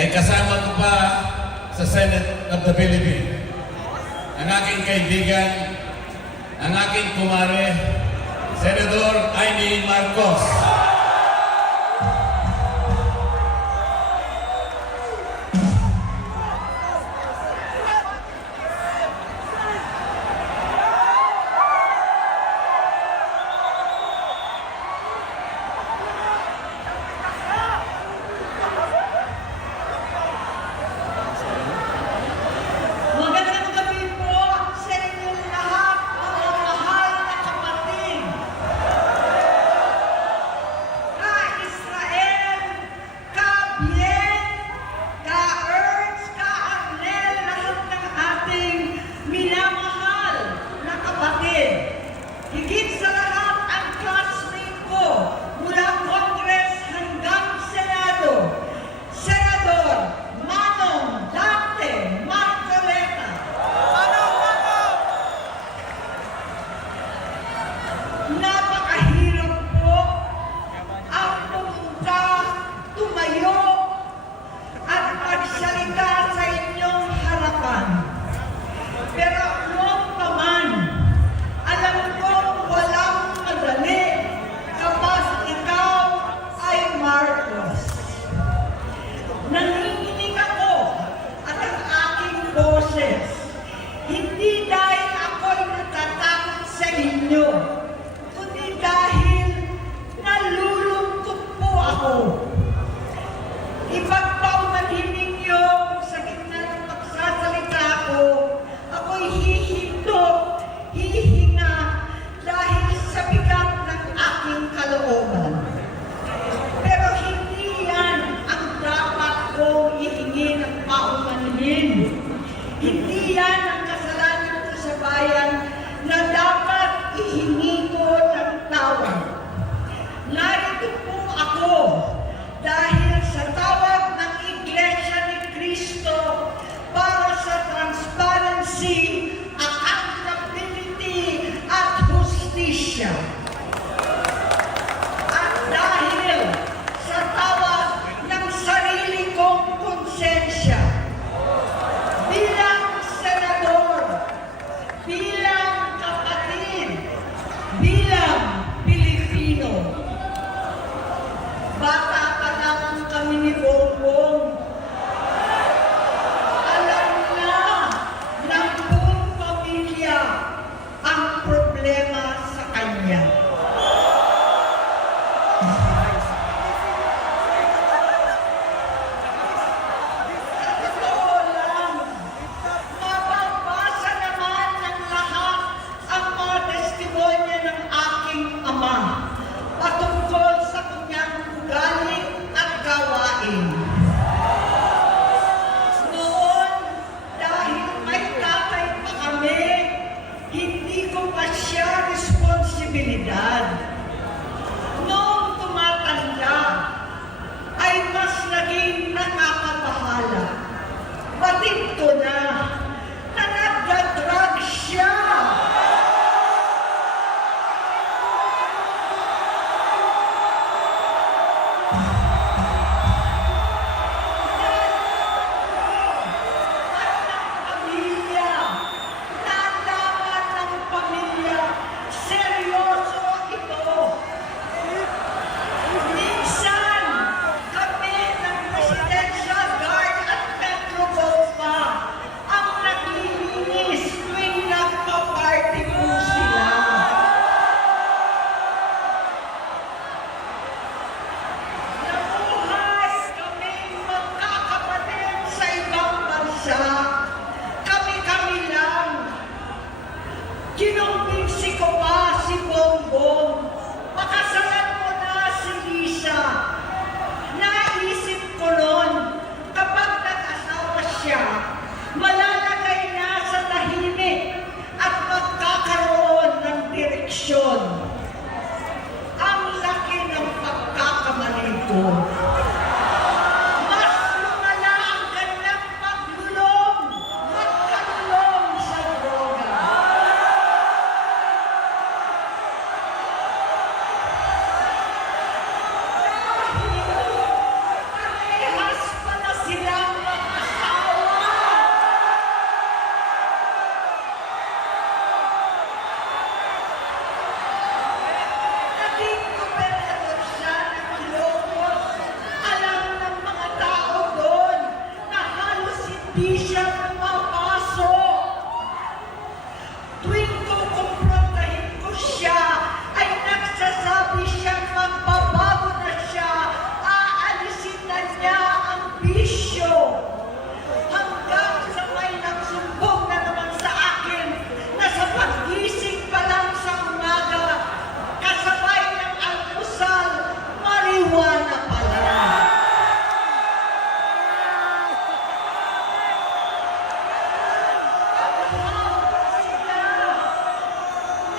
ay kasama ko pa sa Senate of the Philippines. Ang aking kaibigan, ang aking kumare, Senador Amy Marcos. Magandang gabi po sa inyong lahat, mga mahal na kapatid. di siya pumapasok. Tuwing kukumprontahin ko siya, ay nagsasabi siyang magbabago na siya, aalisin na niya ang bisyo. Hanggang sa may nagsumbong na naman sa akin na sa paggising pa lang sa umaga, kasabay ng almusal, marijuana pala.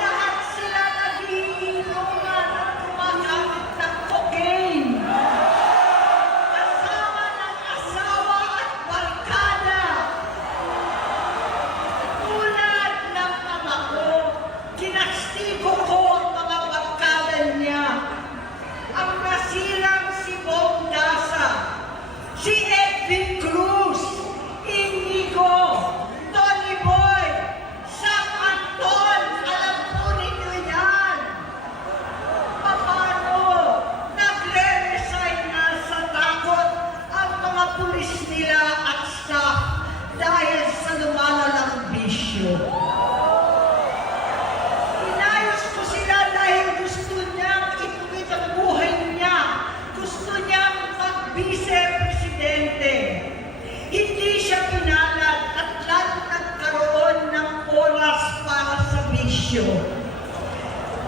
Lahat sila nagiinuman at gumagamit ng cocaine. Kasama ng asawa at barkada. Tulad ng ama ko, kinastigo ko ang mga barkada niya. Ang nasirang si Bong Dasa, si Edwin Cruz, Inigo, Tony Boy, Sam Anton, alam po ninyo yan. Paano nagre-resign na sa takot ang mga pulis nila at staff dahil sa lumalalang bisyo? Inayos ko sila dahil gusto niyang ituwid ang buhay niya. Gusto niyang mag-vice-presidente. Hindi siya pinalad at lalo nagkaroon ng oras para sa bisyo.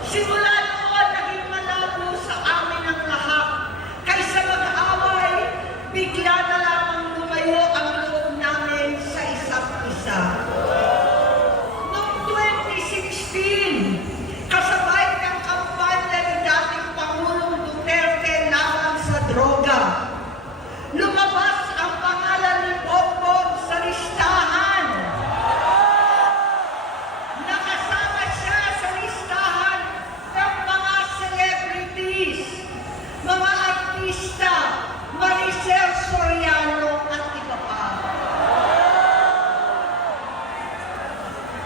Simula noon, naging malabo sa amin ang lahat. Kaysa mag-away, bigla na lamang lumayo ang loob namin sa isa't isa. Noong 2016, kasabay ng kampanya ni dating Pangulong Duterte laban sa droga, lumabas ang pangalan ni Bongbong sa listahan. Nakasama siya sa listahan ng mga celebrities, mga artista, Maricel Soriano at iba pa.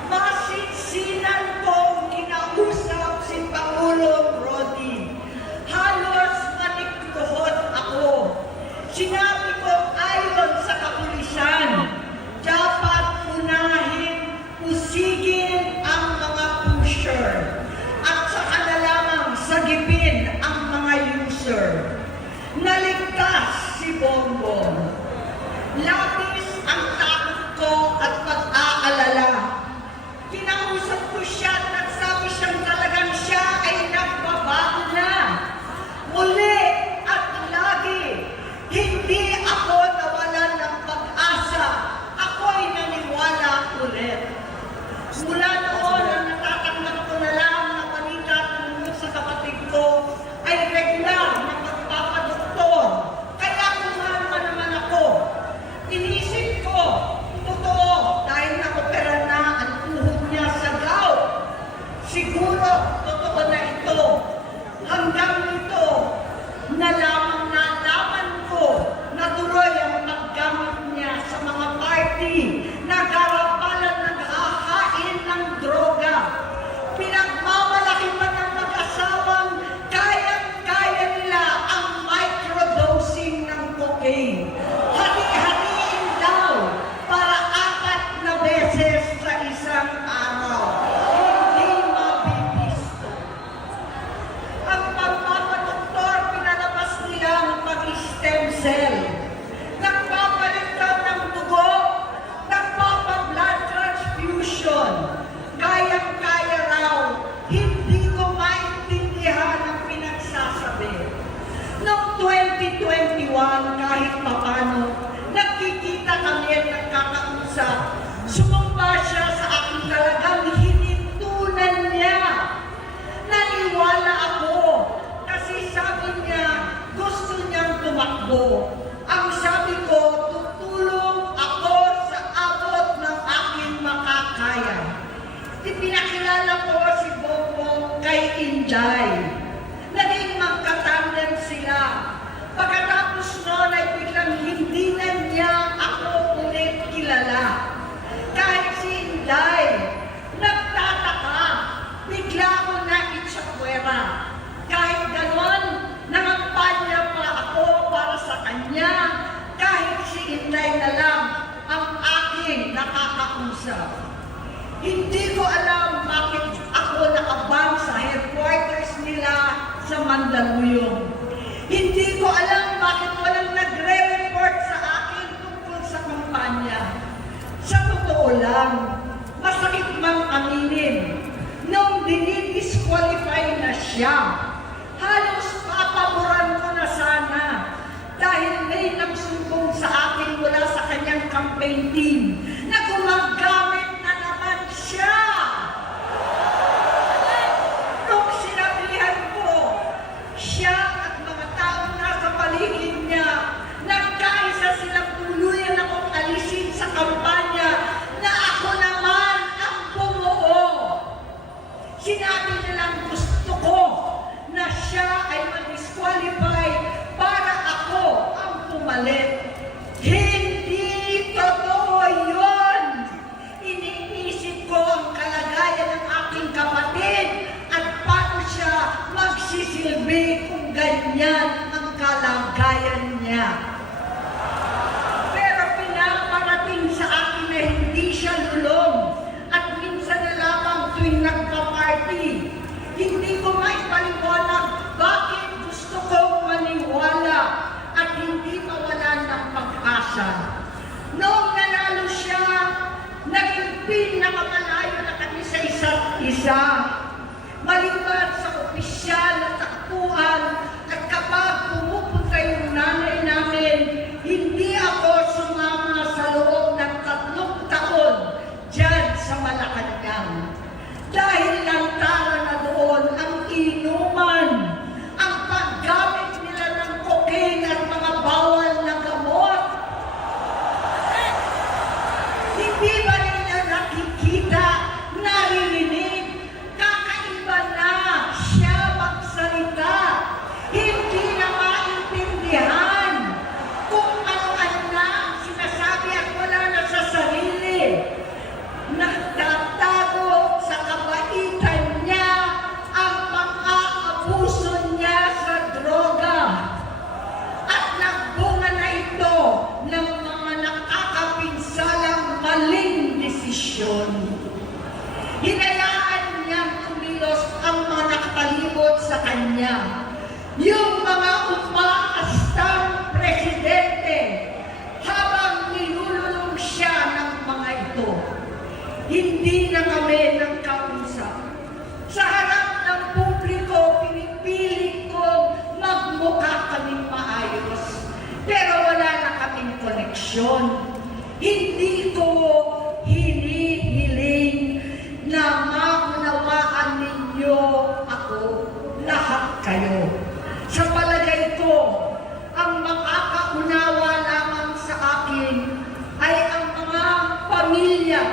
Masinsinan kong kinausap si Pangulong Rodi. Halos manikluhod ako. Sinabi ko ayon sa kapulisan, dapat unahin, usigin ang mga pusher at saka na lamang sagipin ang mga user. Naligtas si Bongbong. Labis ang takot ko at pag-aalala. Kinausap ko siya at nagsabi siyang talagang siya ay nagbabago na. Muli at lagi, hindi ako nawalan ng pag-asa. Ako'y naniwala ulit. Mula noon, ang natatanggap ko na lang na balita tungkol sa kapatid ko ay regular na magpapadoktor. Kaya kumalma naman ako. Inisip ko, totoo, dahil nakopera na ang tuhod niya sa gout. Siguro, totoo na ito. Hanggang nito, nalaman ko na tuloy ang paggamit niya sa mga party na garapalan naghahain ng droga. Pinagmamalaki pa ng mag-asawang kayang-kaya nila ang microdosing ng cocaine. Hati-hatiin daw para 4 na beses sa isang araw. Hindi mabibisto. Ang pagpapadoktor, pinalabas nila ang pag-stem cell. Nagpapalitan ng dugo, nagpapa-blood transfusion. Kayang-kaya raw, hindi ko maintindihan ang pinagsasabi. Noong 2021, kahit papano, nagkikita kami at nagkakausap. Sumamba siya sa aking talagang hinintunan niya. Naniwala ako kasi sabi niya gusto niyang tumakbo. Ang sabi ko, tutulong ako sa abot ng aking makakaya. Ipinakilala ko si Bongbong kay Inday. Naging magkatandem sila. Pagkatapos noon ay biglang hindi na niya ako ulit kilala. Kahit si Inday, nagtataka, bigla ko na itsapwera. Kahit ganon, nangampanya pa ako para sa kanya, kahit si Inday na lang ang Mandaluyong. Hindi ko alam bakit walang nagre-report sa akin tungkol sa kampanya. Sa totoo lang, masakit mang aminin, nung dinidisqualify na siya, halos papaboran ko na sana dahil may nagsumbong sa akin mula sa kanyang campaign team na gumagamit na naman siya. Nung sinabihan ko, siya at mga taong nasa paligid niya, nagkaisa silang tuluyan akong alisin sa kampanya na ako naman ang bumuo. Sinabi nilang gusto ko na siya ay mag-disqualify para ako ang pumalit. Hindi totoo yun! Iniisip ko ang kalagayan ng aking kapatid at paano siya magsisilbi kung ganyan ang kalagayan niya. Pero pinaparating sa akin na hindi siya lulong at minsan na lamang tuwing nagpa-party. Hindi ko maipaliwanag bakit gusto kong maniwala at hindi mawalan ng pag-asa. Noong nanalo siya, naging pinakamalayo na kami sa isa't isa. Maliban sa opisyal na takbuhan at kapag pumupunta yung nanay namin, hindi ako sumama sa loob ng 3 taon dyan sa Malacanang. Dahil lantaran na doon ang inuman, ang paggamit nila ng cocaine at mga bawal na gamot. Hindi ba nila nakikita, naririnig, kakaiba na siya magsalita, hindi na maintindihan kung ano-ano na ang sinasabi at wala na sa sarili. Nagtatago sa kabaitan niya ang pang-aabuso niya sa droga. At nagbunga na ito ng mga nakakapinsalang maling desisyon. Hinayaan niyang kumilos ang mga nakatalibot sa kanya. Yung mga umaastang presidente habang nilululong siya ng mga ito. Hindi na kami nagkausap. Sa harap ng publiko, pinipilit kong magmukha kaming maayos. Pero wala na kaming koneksyon. Hindi ko hinihiling na maunawaan ninyo ako, lahat kayo. Sa palagay ko, ang makakaunawa lamang sa akin ay ang mga pamilya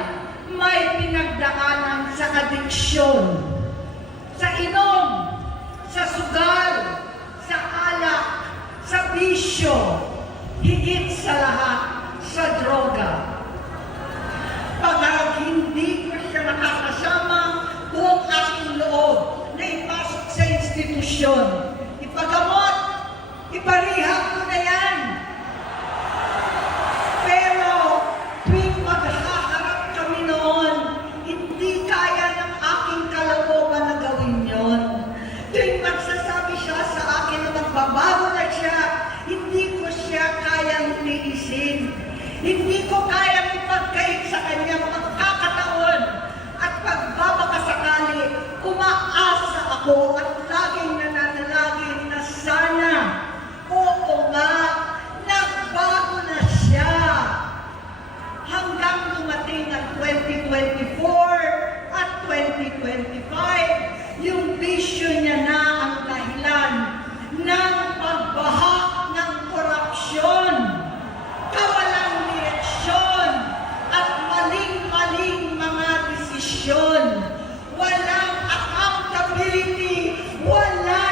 may pinagdaanan sa adiksyon, sa inom, sa sugal, sa alak, sa bisyo, higit sa lahat, sa droga. Pag hindi ko siya nakakasama, buong aking loob na ipasok sa institusyon, ipagamot, iparihab ko na yan. Pero tuwing maghaharap kami noon, hindi kaya ng aking kalooban na gawin yon. Tuwing magsasabi siya sa akin na magbabago na siya, hindi ko siya kayang tiisin. Hindi ko kayang ipagkait sa kanyang pagkakataon at pagbabakasakali, umaasa ako at laging nananalangin na sana, oo nga, nagbago na siya. Hanggang dumating ang 2024 at 2025, yung bisyo niya na ang dahilan ng pagbaha ng korupsyon, kawalang direksyon, at maling-maling mga desisyon. Walang accountability, wala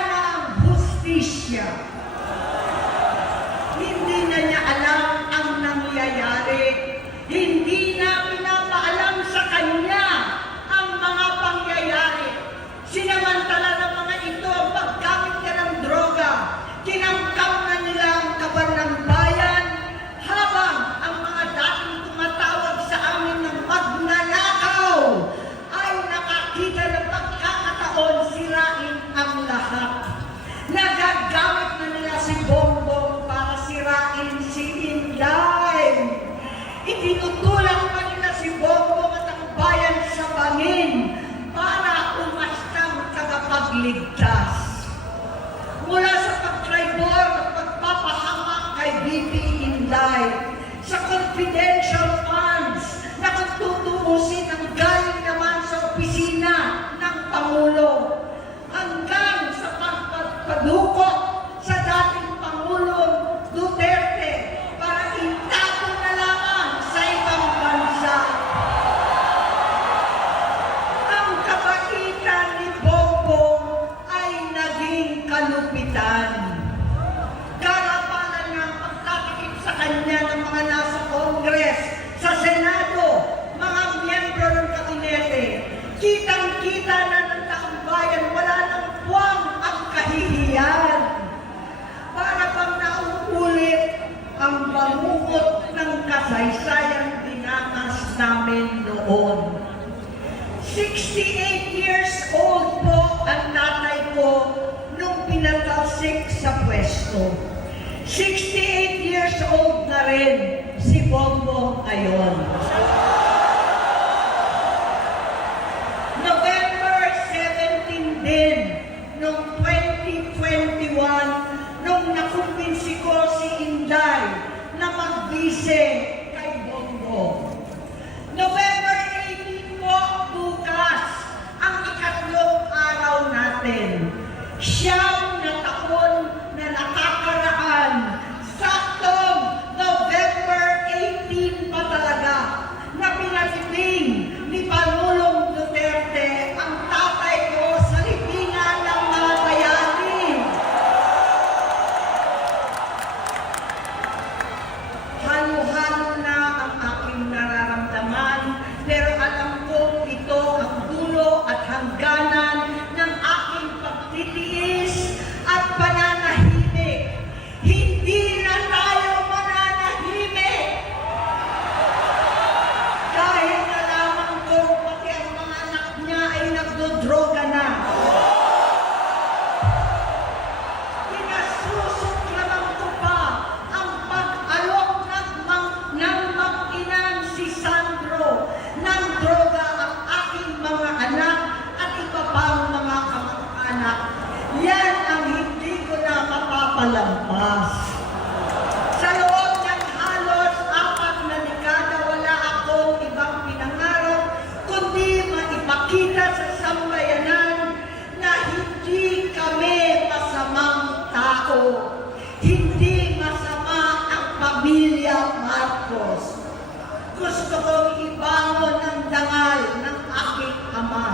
Itinutulak pa nila si Bongbong at ang bayan sa bangin para umastang tagapagligtas. Mula sa pagtraidor at pagpapahamak kay BP Inday, sa confidential funds na kung tutuusin ang galing naman sa opisina ng Pangulo, hanggang sa pagpadukot sa dating Pangulong Duterte para itago na lamang sa ibang bansa. Ang kabaitan ni Bongbong ay naging kalupitan. Karapalan niya ang pagtatakip sa kanya ng mga nasa Congress, sa Senado, mga miyembro ng kabinete. Kitang-kita na ng taong bayan, wala nang puwang ang kahihiyan. Para bang nauulit ang bangungot ng kasaysayang dinanas namin noon. 68 years old po ang nanay ko nung pinatalsik sa pwesto. 68 years old na rin si Bongbong ngayon. November 17 din noong 2021 nung nakumbinsi ko si Inday na magbise kay Bongbong. November 18 po bukas ang ikatlong araw natin. Siyam na taon na nakakaraan. Saktong November 18 pa talaga na pinagibing ni Pangulong Duterte ang tatay ko sa libingan ng mga bayani. Halo-halo na ang aking nararamdaman, pero alam kong ito ang dulo at hangganan ng aking pagtitiis at pananahimik. Hindi na tayo mananahimik! Dahil nalaman ko pati ang mga anak niya ay nagdodroga na. Pinasusuklaman ko pa ang pag-alok ng mag-inang si Sandro ng droga ang aking mga anak at iba pang mga kamag-anak. Yan ang hindi ko na mapapalampas. Sa loob ng halos 4 na dekada, wala akong ibang pinangarap kundi maipakita sa sambayanan na hindi kami masamang tao. Hindi masama ang pamilya Marcos. Gusto kong ibangon ang dangal ng aking ama.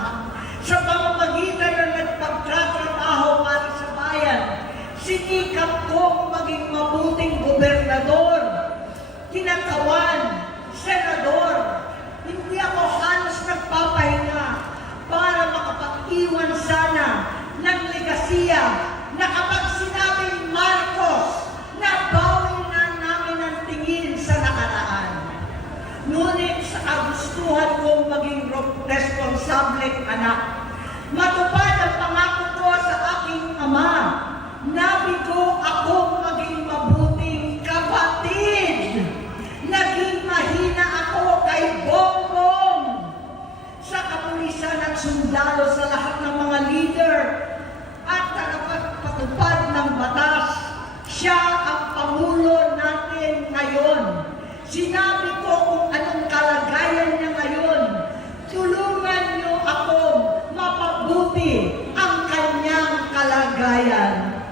Sa pamamagitan ng nagpagtatrabaho para sa bayan, sinikap kong maging mabuting gobernador, kinatawan, senador. Hindi ako halos nagpapahinga para makapag-iwan sana ng legasiya na kapag sinabing Marcos, nabawi na namin ang tingin sa nakaraan. Ngunit sa kagustuhan kong maging responsableng anak, matupad ang pangako ko sa aking ama, nabigo akong maging mabuting kapatid. Naging mahina ako kay Bongbong. Sa kapulisan at sundalo, sa lahat ng mga leader at tagapagpatupad ng batas, siya ang Pangulo natin ngayon. Sinabi ko kung anong kalagayan niya ngayon. Tulungan niyo akong mapabuti ang kanyang kalagayan.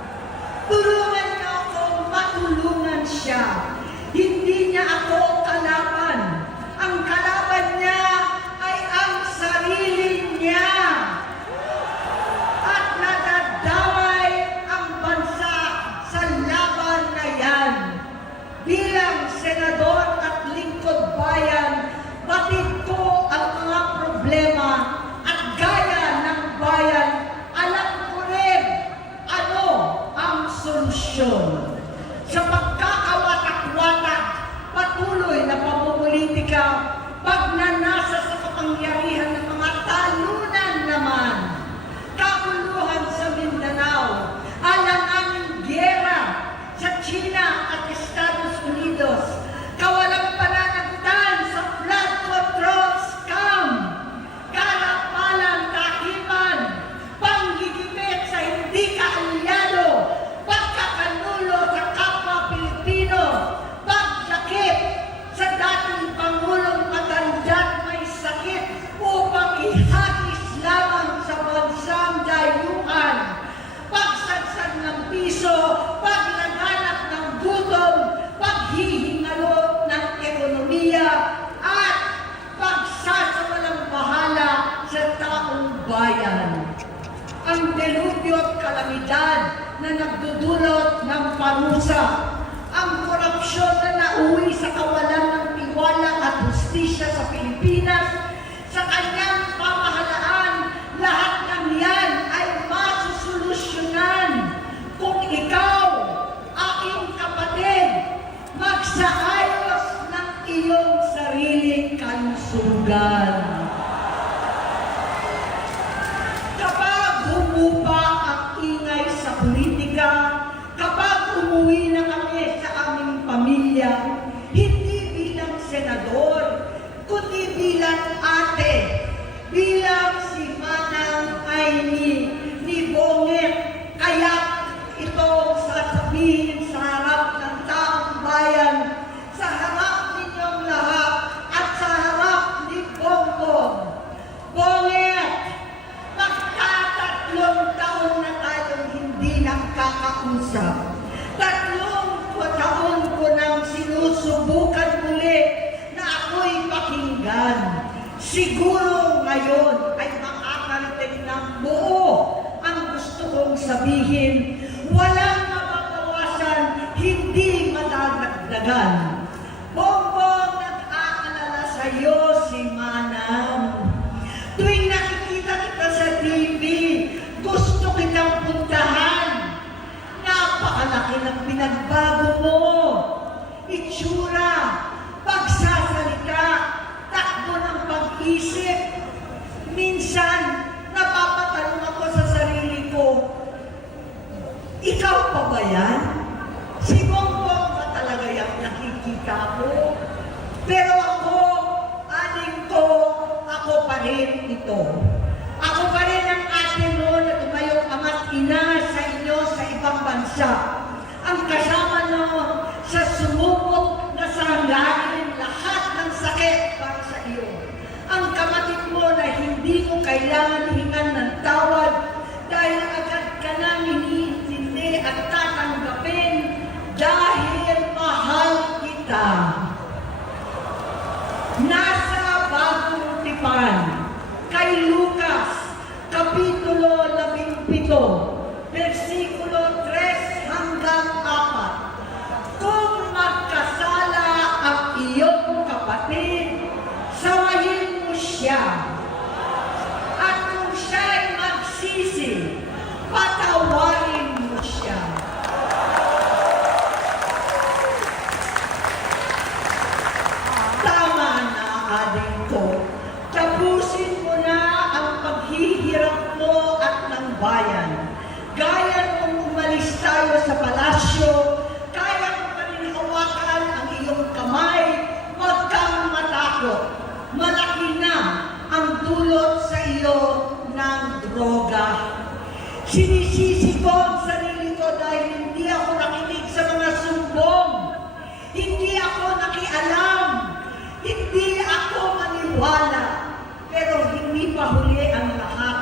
Tulungan niyo akong matulungan siya. Hindi niya ako kalaban. Ang kalaban niya ay ang sarili niya. At nadadamay ang bansa sa laban na yan. Bilang senador at lingkod bayan, batid ko ang mga problema at gaya ng bayan, alam ko rin ano ang solusyon. Sa pagkakawatak-watak, patuloy na pamumulitika, pagnanasa sa kapangyarihan ng mga talunan naman, kaguluhan sa Mindanao, alanganing giyera sa China at Estados Unidos, kawalang pananagutan pangusap. Ang korupsyon na nauwi sa kawalan ng tiwala at hustisya sa Pilipinas, sa kanyang pamahalaan, lahat ng yan ay masusolusyonan kung ikaw, aking kapatid, magsaayos ng iyong sariling kalusugan. Kapag humupa ang ingay sa politika, kapag umuwi na kami sa aming pamilya, hindi bilang senador, kundi bilang ate, bilang si Manang Aimee ni Bonget. Kaya ito sasabihin sa harap ng taong bayan, sa harap ninyong lahat, at sa harap ni Bongbong. Bonget, magtatatlong taon na tayong hindi nakakausap. 3 taon ko nang sinusubukan muli na ako'y pakinggan. Siguro ngayon ay makakarating ng buo ang gusto kong sabihin. Walang mababawasan, hindi madadagdagan. Bongbong, nag-aalala sa'yo si Manang. Tuwing nakikita kita sa TV, gusto kitang puntahan. Napakalaki ng pinagbago mo. Itsura, pagsasalita, takbo ng pag-isip. Minsan, napapatanong ako sa sarili ko, ikaw pa ba yan? Si Bongbong ba talaga yung nakikita ko? Pero ako, aling ko, ako pa rin ito. Ako pa rin ang ate mo na tumayong ama't ina sa inyo sa ibang bansa. Ang kasama mo sa sumubok na sanggain lahat ng sakit para sa iyo. Ang kapatid mo na hindi mo kailangan hingan ng tawad dahil agad ka nang iniintindi at tatanggapin dahil mahal kita. Nasa Bagong Tipan, kay Lucas, Kapitulo 17, versikulo 3 hanggang 4. Kung magkasala ang iyong kapatid, sawayin mo siya. At kung siya'y magsisi, patawarin mo siya. Tama na, aling ko. Tapusin mo na ang paghihirap mo at ng bayan. Gaya nung umalis tayo sa palasyo, kaya mo pa rin hawakan ang iyong kamay, huwag kang matakot. Malaki na ang dulot sa iyo ng droga. Sinisisi ko ang sarili ko dahil hindi ako nakinig sa mga sumbong. Hindi ako nakialam. Hindi ako maniwala. Pero hindi pa huli ang lahat.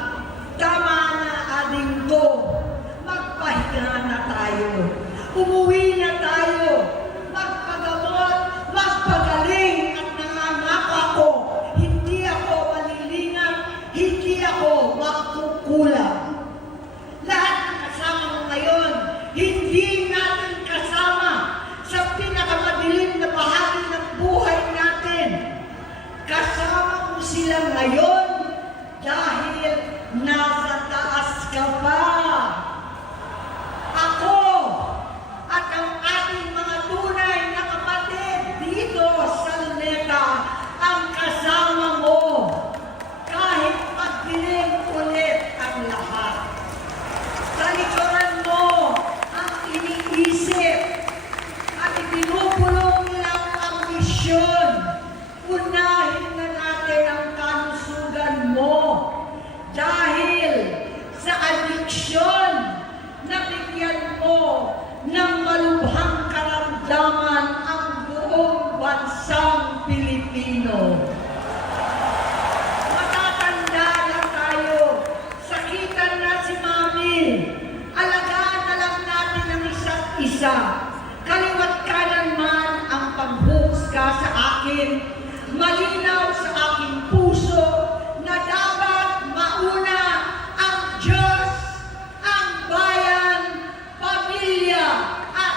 Tama na, aling ko. Magpahinga na tayo. Umuwi na tayo. Magpagamot, magpagaling at nangangako ako. Hindi ako malilingan, hindi ako makukulang. Lahat ng kasama mo ngayon, hindi natin kasama sa pinakamadilim na bahagi ng buhay natin. Kasama mo sila ngayon dahil nasa taas ka pa. Ako at ang ating mga tunay na kapatid dito sa Luneta ang kasama mo kahit magdilim ulit ang lahat. Sa likuran mo ang iniisip at ibinubulong lang ang misyon. Unahin na natin ang kalusugan mo dahil sa adiksyon na bigyan mo ng malubhang karamdaman ang buong bansang Pilipino. Matatanda na tayo, sakitan na si Mami, alagaan na lang natin ang isa't isa. Kaliwat kanan man ang panghuhusga sa akin, malinaw sa aking puso na dapat mauna ang Diyos, ang bayan, pamilya at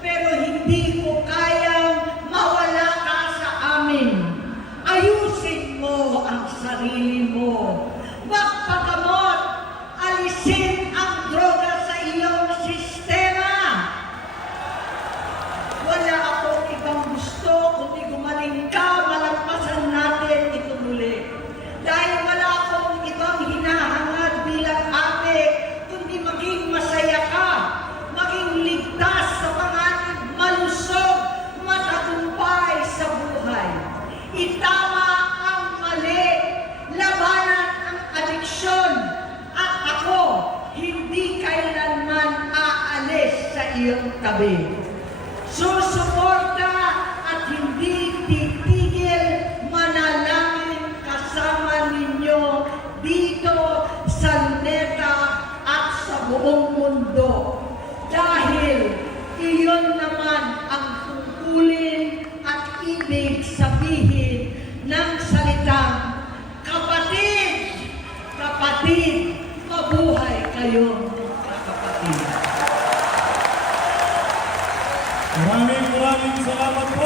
pero hindi ko kayang mawala ka sa amin. Ayusin mo ang sarili mo. Magpagamot. Alisin ang droga sa iyong sistema. Wala akong ibang gusto kundi gumaling ka, malagpasan natin ito muli. Dahil wala akong ibang hinahangad bilang ate, kundi maging masaya ka, maging ligtas sa panganib, malusog, matagumpay sa buhay. Itama ang mali, labanan ang adiksyon, at ako hindi kailanman aalis sa iyong tabi. Susuporta at hindi titigil manalangin kasama ninyo dito sa Luneta at sa buong mundo. Dahil iyon naman ang tungkulin at ibig sabihin ng salitang kapatid, kapatid, mabuhay kayo, kapatid. Maraming salamat po.